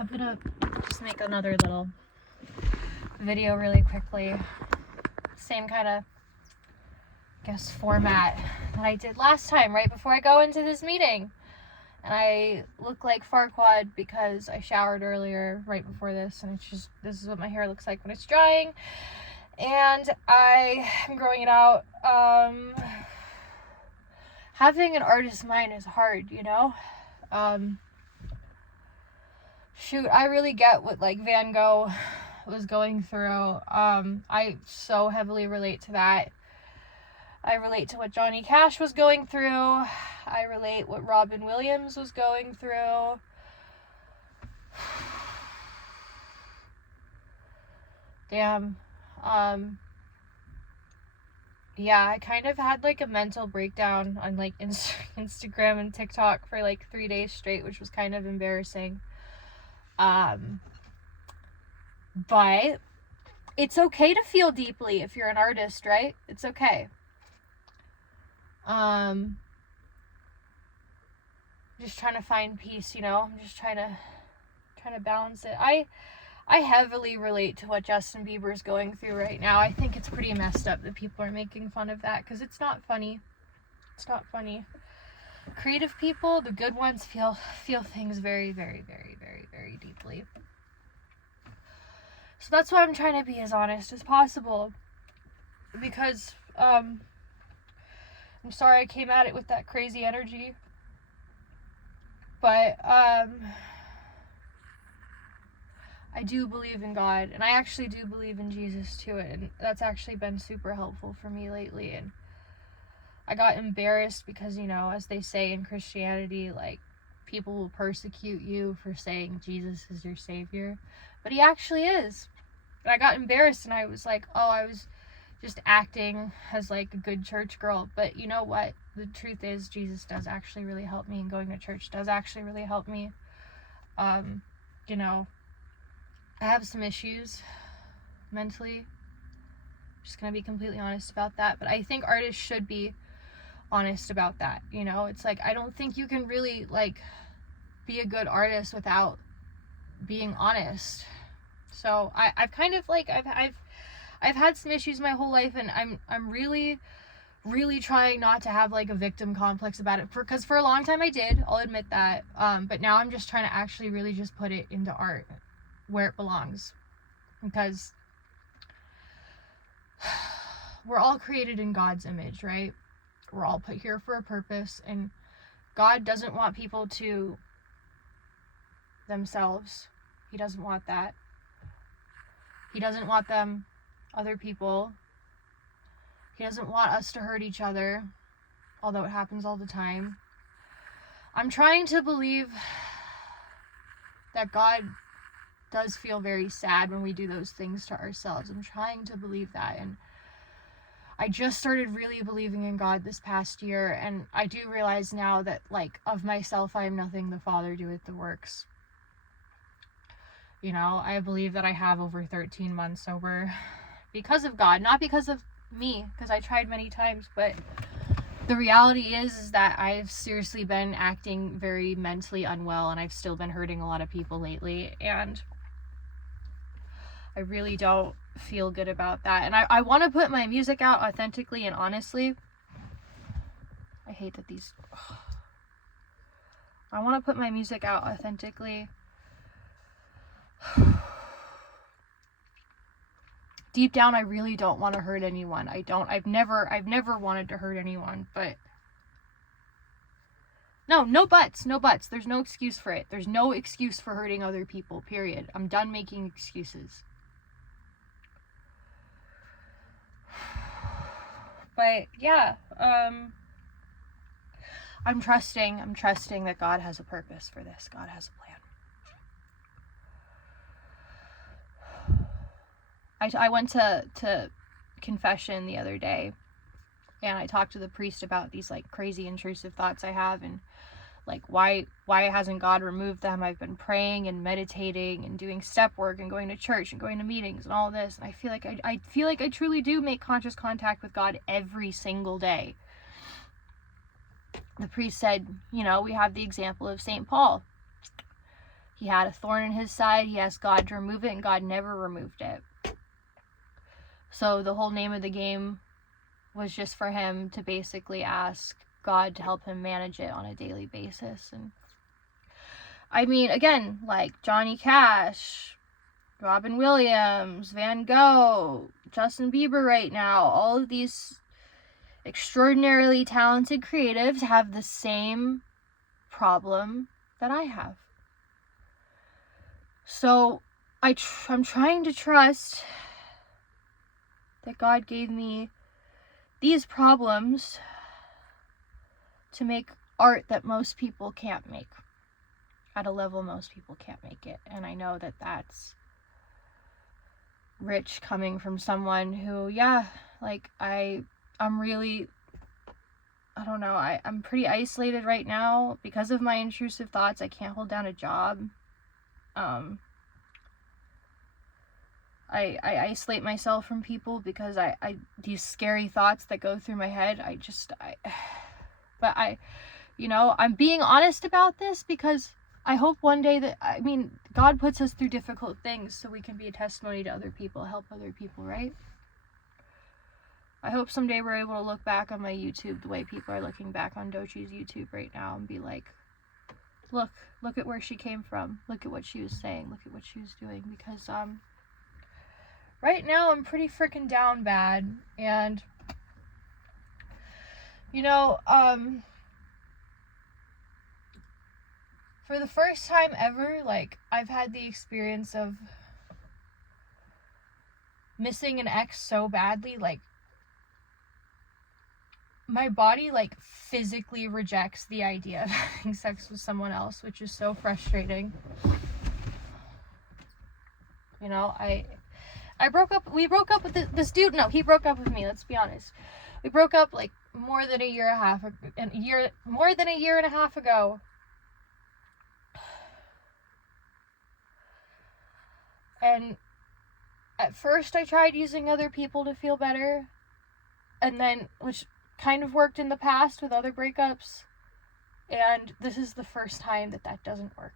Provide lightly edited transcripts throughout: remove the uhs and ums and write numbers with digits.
I'm gonna just make another little video really quickly. Same kind of, I guess, format that I did last time, right before I go into this meeting. And I look like Farquaad because I showered earlier right before this, and it's just, this is what my hair looks like when it's drying. And I am growing it out. Having an artist's mind is hard, you know? Shoot, I really get what, like, Van Gogh was going through. I so heavily relate to that. I relate to what Johnny Cash was going through. I relate what Robin Williams was going through. Damn. Yeah, I kind of had like a mental breakdown on like Instagram and TikTok for like 3 days straight, which was kind of embarrassing. But it's okay to feel deeply if you're an artist, right? It's okay. Just trying to find peace, you know? I'm just trying to balance it. I heavily relate to what Justin Bieber's going through right now. I think it's pretty messed up that people are making fun of that, because it's not funny. It's not funny. Creative people, the good ones, feel things very, very, very, very, very deeply. So that's why I'm trying to be as honest as possible. Because, I'm sorry I came at it with that crazy energy. But, I do believe in God, and I actually do believe in Jesus too, and that's actually been super helpful for me lately. And I got embarrassed because, you know, as they say in Christianity, like, people will persecute you for saying Jesus is your savior, but he actually is. And I got embarrassed, and I was like, oh, I was just acting as like a good church girl. But you know what? The truth is, Jesus does actually really help me, and going to church does actually really help me. You know, I have some issues mentally. Just gonna be completely honest about that. But I think artists should be honest about that. You know, it's like, I don't think you can really like be a good artist without being honest. So I've kind of like, I've had some issues my whole life, and I'm really trying not to have like a victim complex about it, because for a long time I did, I'll admit that. But now I'm just trying to actually really just put it into art where it belongs, because we're all created in God's image, right? We're all put here for a purpose, and God doesn't want people to themselves. He doesn't want that. He doesn't want them, other people. He doesn't want us to hurt each other, although it happens all the time. I'm trying to believe that God does feel very sad when we do those things to ourselves. I'm trying to believe that, and I just started really believing in God this past year, and I do realize now that, like, of myself I am nothing, the Father doeth the works. You know, I believe that I have over 13 months sober because of God, not because of me, because I tried many times, but the reality is that I've seriously been acting very mentally unwell, and I've still been hurting a lot of people lately, and I really don't feel good about that. And I want to put my music out authentically and honestly. I hate that these... I want to put my music out authentically. Deep down, I really don't want to hurt anyone. I've never wanted to hurt anyone, but no buts. There's no excuse for it. There's no excuse for hurting other people, period. I'm done making excuses. But yeah, I'm trusting that God has a purpose for this. God has a plan. I went to confession the other day, and I talked to the priest about these like crazy intrusive thoughts I have, and like why hasn't God removed them. I've been praying and meditating and doing step work and going to church and going to meetings and all this, and I feel like I truly do make conscious contact with God every single day. The priest said, you know, we have the example of St. Paul. He had a thorn in his side. He asked God to remove it, and God never removed it. So the whole name of the game was just for him to basically ask God to help him manage it on a daily basis. And I mean, again, like Johnny Cash, Robin Williams, Van Gogh, Justin Bieber right now, all of these extraordinarily talented creatives have the same problem that I have. So I'm trying to trust that God gave me these problems to make art that most people can't make, at a level most people can't make it. And I know that that's rich coming from someone who, yeah, like I'm really, I don't know, I'm pretty isolated right now because of my intrusive thoughts. I can't hold down a job. I isolate myself from people because I these scary thoughts that go through my head, but I'm being honest about this because I hope one day that, I mean, God puts us through difficult things so we can be a testimony to other people, help other people, right? I hope someday we're able to look back on my YouTube the way people are looking back on Dochi's YouTube right now and be like, look at where she came from. Look at what she was saying. Look at what she was doing. Because, right now I'm pretty freaking down bad. And, for the first time ever, like, I've had the experience of missing an ex so badly, like, my body, like, physically rejects the idea of having sex with someone else, which is so frustrating. We broke up with this dude. No, he broke up with me, let's be honest. We broke up, like, more than a year and a half ago. And at first I tried using other people to feel better, and then, which kind of worked in the past with other breakups, and this is the first time that doesn't work.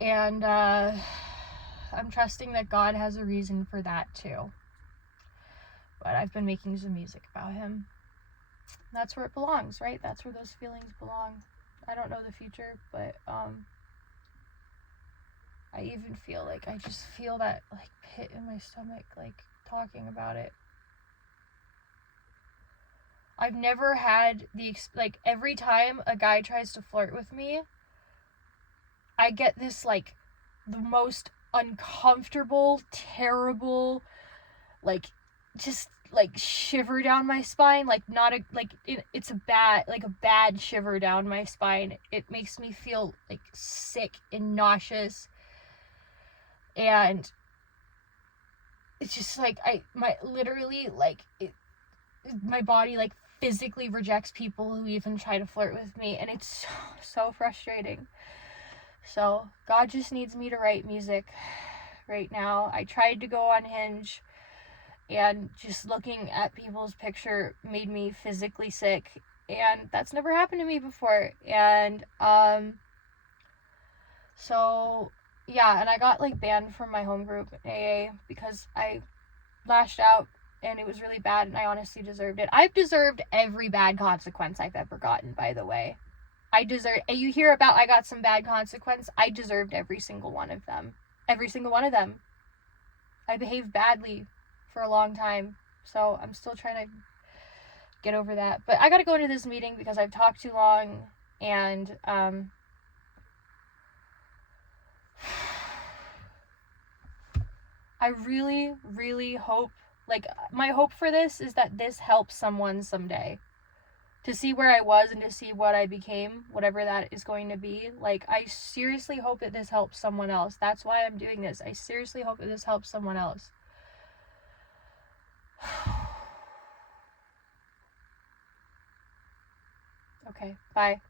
And I'm trusting that God has a reason for that too. But I've been making some music about him. That's where it belongs, right? That's where those feelings belong. I don't know the future, but I even feel like I just feel that, like, pit in my stomach, like, talking about it. I've never had every time a guy tries to flirt with me, I get this, like, the most uncomfortable, terrible, like, just, like, shiver down my spine, like, it's a bad shiver down my spine. It makes me feel, like, sick and nauseous, and it's just, like, my body, like, physically rejects people who even try to flirt with me, and it's so frustrating. So God just needs me to write music right now. I tried to go on Hinge, and just looking at people's picture made me physically sick, and that's never happened to me before. And so yeah, and I got, like, banned from my home group AA because I lashed out, and it was really bad, and I honestly deserved it. I've deserved every bad consequence I've ever gotten, by the way. You hear about I got some bad consequence, I deserved every single one of them. Every single one of them. I behaved badly for a long time, so I'm still trying to get over that. But I gotta go into this meeting because I've talked too long, and I really, really hope, like, my hope for this is that this helps someone someday. To see where I was and to see what I became, whatever that is going to be. Like, I seriously hope that this helps someone else. That's why I'm doing this. I seriously hope that this helps someone else. Okay, bye.